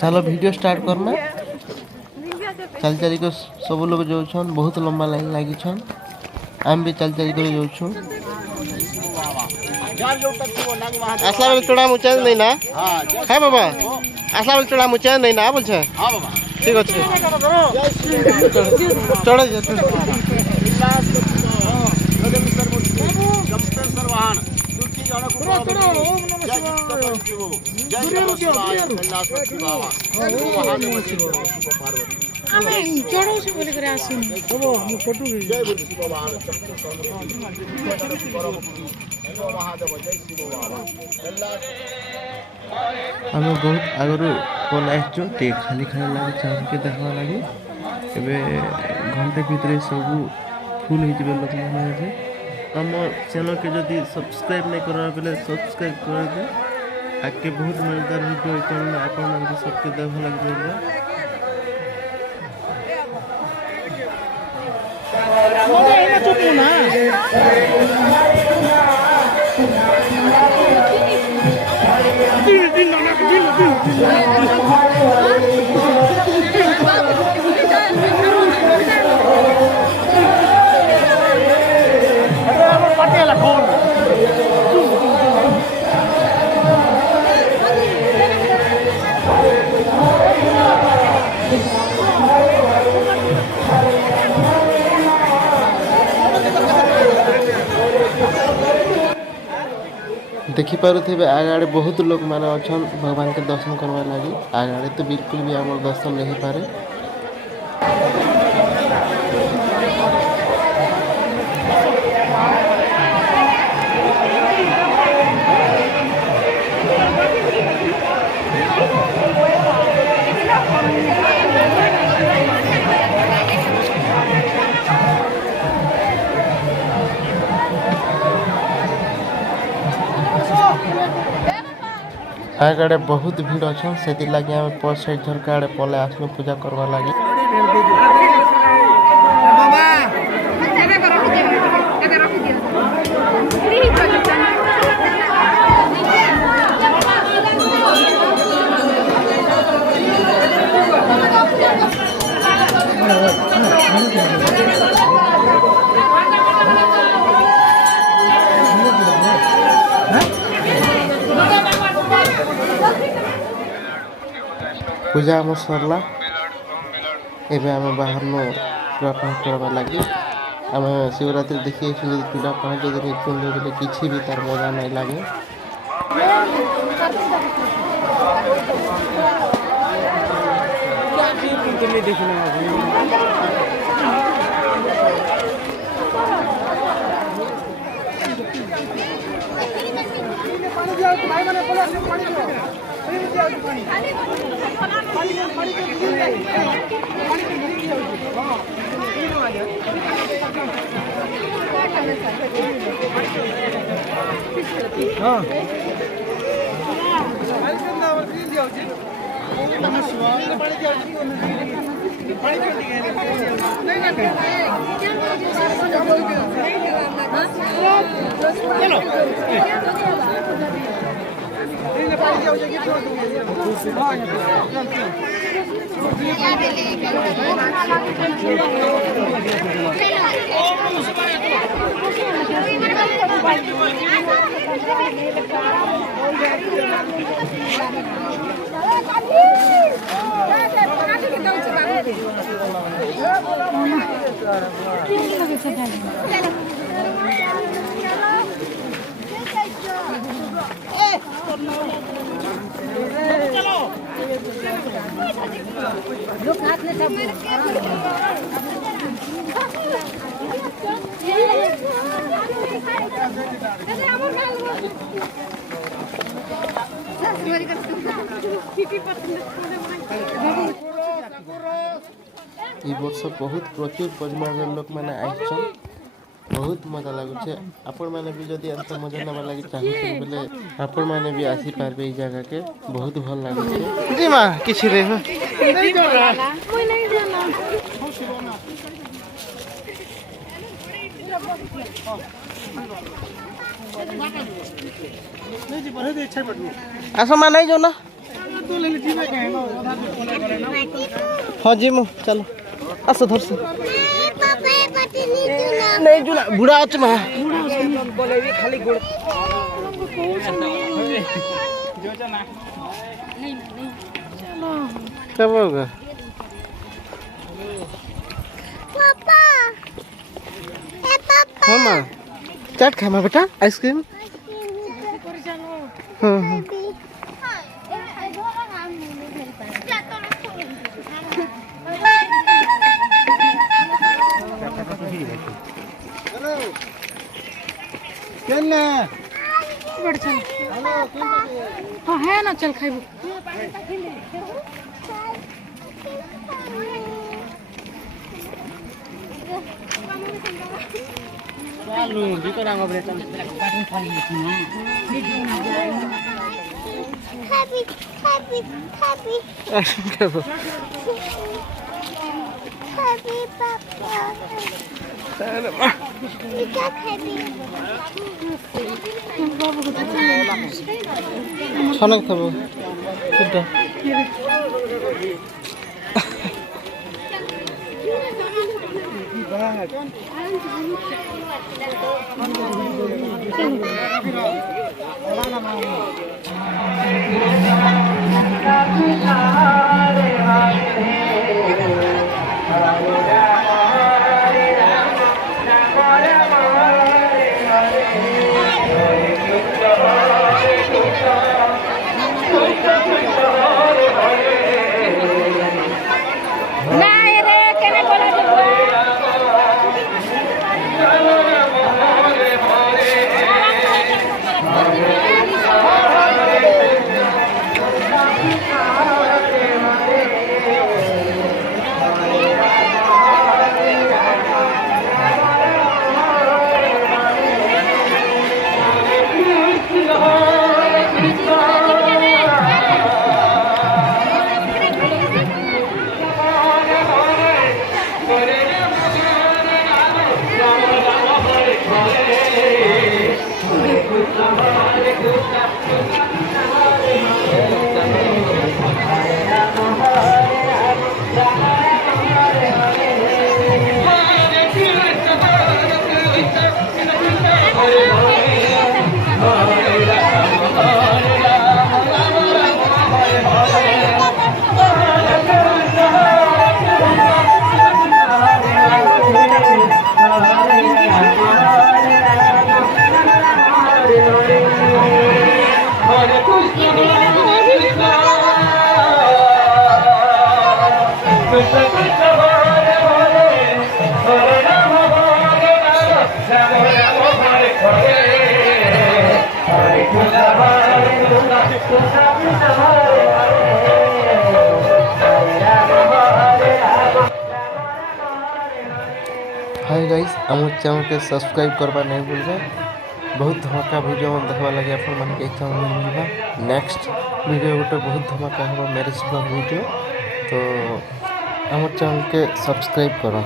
चलो video start करना। चल चल को सब लोग जाऊन बहुत लंबा लाइन लगी आम भी चल चल कर जाऊँ। आसला बेल चढ़ा मुचा नहीं ना है बाबा आसला बेल चढ़ा मुचा नहीं ना बोल ठीक अच्छे चढ़े आम बहुत आगु पल आसटे खाली खाली लगे चाह के देखा लगे घंटे भितर सब फुल हो लोक मैंने आम चैनल के जदि सब्सक्राइब नहीं कर बोले सब्सक्राइब कर दे आगे बहुत मजेदार वीडियो चैनल आपण सबके देखा लगे देखिपे आगे बहुत लोग मैंने अच्छा भगवान के दर्शन करवा लगी आगे तो बिल्कुल भी आम दर्शन नहीं पारे। आगे बहुत भीड़ अच्छा से लगे आम पर साइड झरका आड़े पले आसलु पूजा करवा लगी। पूजा आम सरला एवं आम बाहर पूरा पाठ करवा लगे आम शिवरात्रि देखिए पूरा 5 दिन बोले किसी भी तार मजा नहीं लगे। वर्ष बहुत प्रचुर परिमाण लोक मैंने आइछन बहुत मजा लगुचे। आपण मैंने भी जदि अंत मजा नवा लगी चाहिए बोले आपण मैंने भी आसी पारबे ई जगह के बहुत भल लगुचे। जी मां किछि रे नहीं जाना कोई नहीं जाना आस मान जाओ ना हाँ जी मु चलो आस धरस नहीं जो ना बुढ़ा अच्छे माँ क्या होगा पापा हाँ माँ चाट खा माँ बेटा आइसक्रीम हाँ हाँ चल बढ़ चल हाँ है ना चल खाइबो चालू भीतर आंगो break Happy Papa. Kita happy. छनक थबो कुटा हाय गाइस आम चैनल के सब्सक्राइब करवा नहीं भूलबा बहुत धमाका वीडियो में देखा लगे अपन मन के चैनल में मिलबा नेक्स्ट वीडियो गोटे बहुत धमाका होगा मैरिज ब्लॉग वीडियो तो आम चैनल के सब्सक्राइब करो।